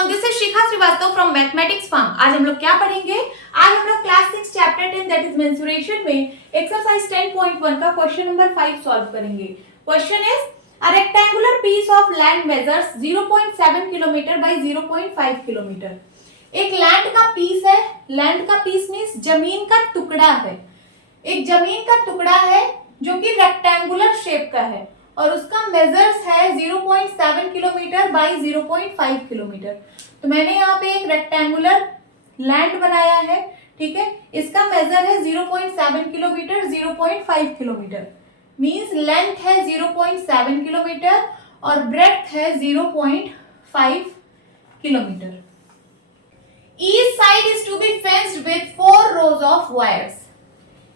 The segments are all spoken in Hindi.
Welcome, this is Shikha Srivastava from mathematics form. आज हम लोग क्या पढ़ेंगे? आज हम लोग class 6 chapter 10 that is mensuration में एक्सरसाइज 10.1 का क्वेश्चन नंबर 5 सॉल्व करेंगे। Question is a rectangular piece of land measures 0.7 kilometre by 0.5 kilometre. एक लैंड का पीस है, लैंड का पीस मींस जमीन का टुकड़ा है। एक जमीन का टुकड़ा है जो कि रेक्टेंगुलर शेप का है और उसका मेजर्स है 0.7 किलोमीटर बाई 0.5 किलोमीटर। तो मैंने यहाँ पे एक रेक्टेंगुलर लैंड बनाया है, ठीक है। इसका मेजर है 0.7 किलोमीटर, 0.5 किलोमीटर मींस लेंथ है 0.7 किलोमीटर और ब्रेड्थ है 0.5 kilometre. Each side is to be fenced with 4 rows of wires.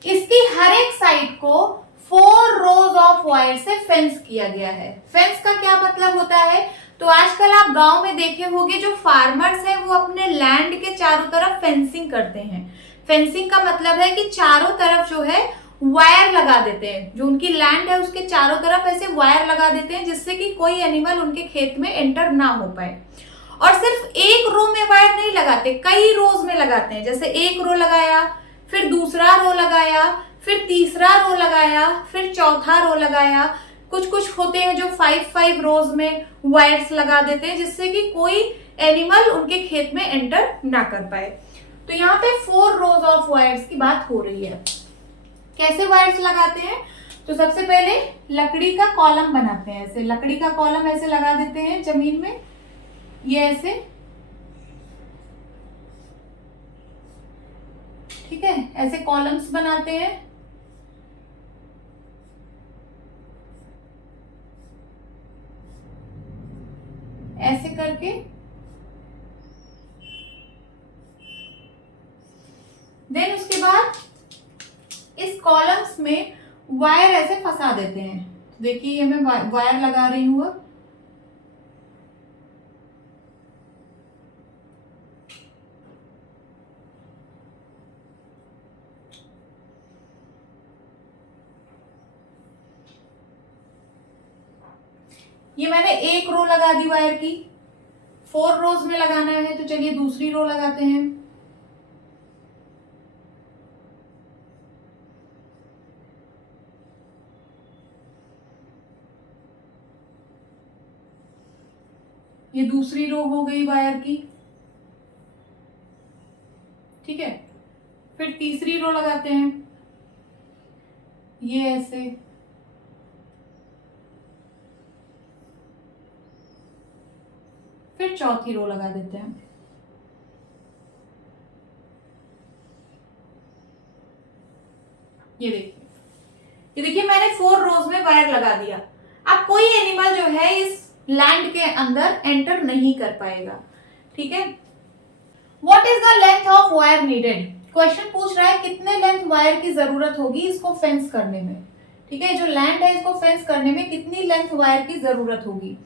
इसकी हर एक साइड को 4 रोज ऑफ वायर से फेंस किया गया है। फेंस का क्या मतलब होता है? तो आजकल आप गांव में देखे होंगे जो फार्मर्स हैं वो अपने लैंड के चारों तरफ फेंसिंग करते हैं। फेंसिंग का मतलब है कि चारों तरफ जो है वायर लगा देते हैं। जो उनकी लैंड है उसके चारों तरफ ऐसे वायर लगा देते हैं जिससे कि कोई एनिमल उनके खेत में एंटर ना हो पाए। और सिर्फ एक रो में वायर नहीं लगाते, कई रोज में लगाते हैं। जैसे एक रो लगाया, फिर दूसरा रो लगाया, फिर तीसरा रो लगाया, फिर चौथा रो लगाया। कुछ कुछ होते हैं जो 5 रोज में वायर्स लगा देते हैं जिससे कि कोई एनिमल उनके खेत में एंटर ना कर पाए। तो यहाँ पे 4 रोज ऑफ वायर्स की बात हो रही है। कैसे वायर्स लगाते हैं? तो सबसे पहले लकड़ी का कॉलम बनाते हैं। ऐसे लकड़ी का कॉलम ऐसे लगा देते हैं जमीन में, ये ऐसे, ठीक है। ऐसे कॉलम्स बनाते हैं। ऐसे करके देन उसके बाद इस कॉलम्स में वायर ऐसे फंसा देते हैं। देखिए ये मैं वायर लगा रही हूं। ये मैंने एक रो लगा दी वायर की। 4 रोज में लगाना है तो चलिए दूसरी रो लगाते हैं। ये दूसरी रो हो गई वायर की, ठीक है। फिर तीसरी रो लगाते हैं, ये ऐसे। फिर चौथी रो लगा देते हैं। ये देखिए मैंने 4 रोज में वायर लगा दिया। अब कोई एनिमल जो है इस लैंड के अंदर एंटर नहीं कर पाएगा, ठीक है। What is the length of wire needed? Question पूछ रहा है कितने लेंथ वायर की जरूरत होगी इसको फेंस करने में, ठीक है। जो लैंड है इसको फेंस करने में कितनी लेंथ वायर की जरूरत होगी?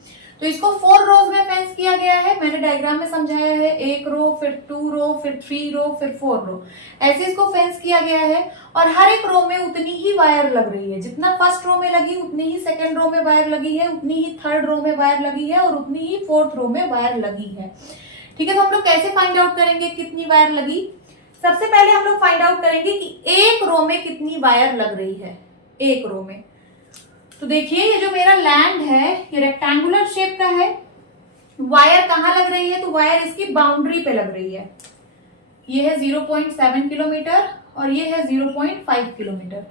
तो इसको 4 रोज में फेंस किया गया है। मैंने डायग्राम में समझाया है, 1 रो, फिर 2 रो, फिर 3 रो, फिर 4 रो, ऐसे इसको फेंस किया गया है। और हर एक रो में उतनी ही वायर लग रही है। जितना फर्स्ट रो में लगी उतनी ही सेकंड रो में वायर लगी है, उतनी ही थर्ड रो में वायर लगी है और उतनी ही फोर्थ रो में वायर लगी है, ठीक है। तो हम लोग कैसे फाइंड आउट करेंगे कितनी वायर लगी? सबसे पहले हम लोग फाइंड आउट करेंगे कि एक रो में कितनी वायर लग रही है। एक रो में तो देखिए ये जो मेरा लैंड है ये रेक्टेंगुलर शेप का है। वायर कहाँ लग रही है? तो वायर इसकी बाउंड्री पे लग रही है। ये है 0.7 किलोमीटर और ये है 0.5 किलोमीटर।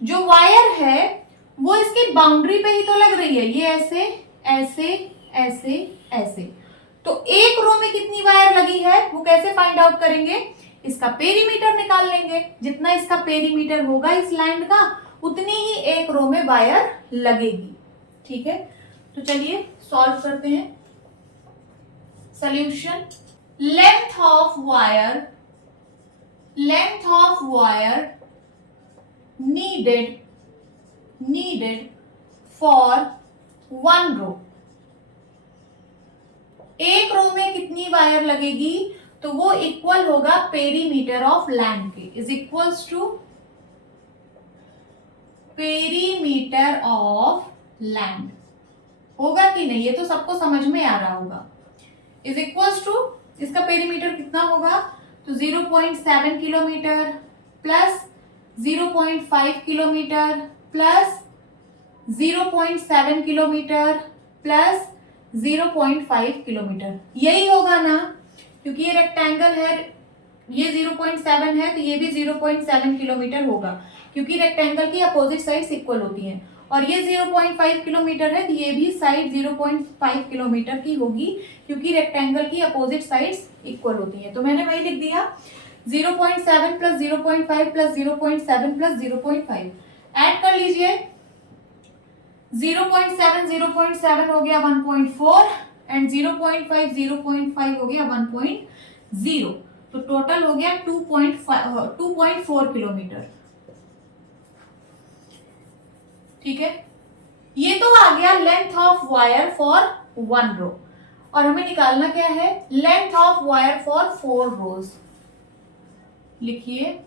जो वायर है वो इसकी बाउंड्री पे ही तो लग रही है। ये ऐसे ऐसे ऐसे ऐसे। तो एक रो में कितनी वायर लगी है वो कैसे फाइंड आउट करेंगे? इसका पेरीमीटर निकाल लेंगे। जितना इसका पेरीमीटर होगा इस लैंड का उतनी ही एक रो में वायर लगेगी, ठीक है। तो चलिए सॉल्व करते हैं। Solution, length of wire needed for 1 रो। एक रो में कितनी वायर लगेगी? तो वो इक्वल होगा पेरीमीटर ऑफ लैंड के, is equals to perimeter of land. होगा कि नहीं? ये तो सबको समझ में आ रहा होगा। इज इक्वल्स टू, इसका पेरीमीटर कितना होगा, तो 0.7 kilometre plus 0.5 kilometre plus 0.7 kilometre plus 0.5 kilometre, यही होगा ना, क्योंकि ये रेक्टेंगल है, ये 0.7 है तो ये भी 0.7 किलोमीटर होगा, क्योंकि रेक्टेंगल की अपोजिट साइड्स इक्वल होती हैं, और ये 0.5 किलोमीटर है तो ये भी साइड 0.5 किलोमीटर की होगी, क्योंकि रेक्टेंगल की अपोजिट साइड्स इक्वल होती हैं। तो मैंने वही लिख दिया 0.7 प्लस 0.5 प्लस 0.7 प्लस 0.5, ऐड कर लीजिए, 0.7 हो गया 1.4 एंड 0.5 हो गया 1.0, तो टोटल हो गया 2.4 किलोमीटर। ठीक है, ये तो आ गया length of wire for 1 row, और हमें निकालना क्या है, length of wire for 4 rows. लिखिए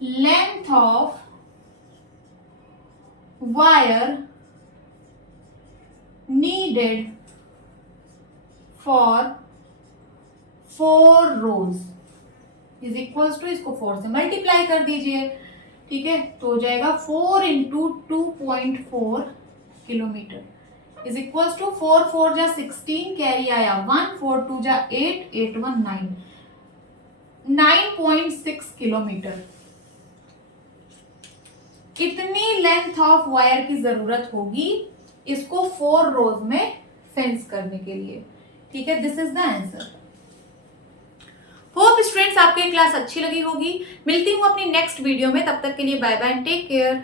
length of wire needed for 4 rows is equals to, इसको 4 से मल्टीप्लाई कर दीजिए। ठीक है, तो हो जाएगा 4 into 2.4 kilometre is equals to 4 4 जा 16, कैरी आया 1, 4 2 जा 8, 8 1 9, 9.6 किलोमीटर। कितनी लेंथ ऑफ वायर की जरूरत होगी इसको 4 रोज में फेंस करने के लिए। ठीक है, this is the answer. Hope students आपको ये क्लास अच्छी लगी होगी। मिलती हूँ अपनी नेक्स्ट वीडियो में, तब तक के लिए bye bye and take care.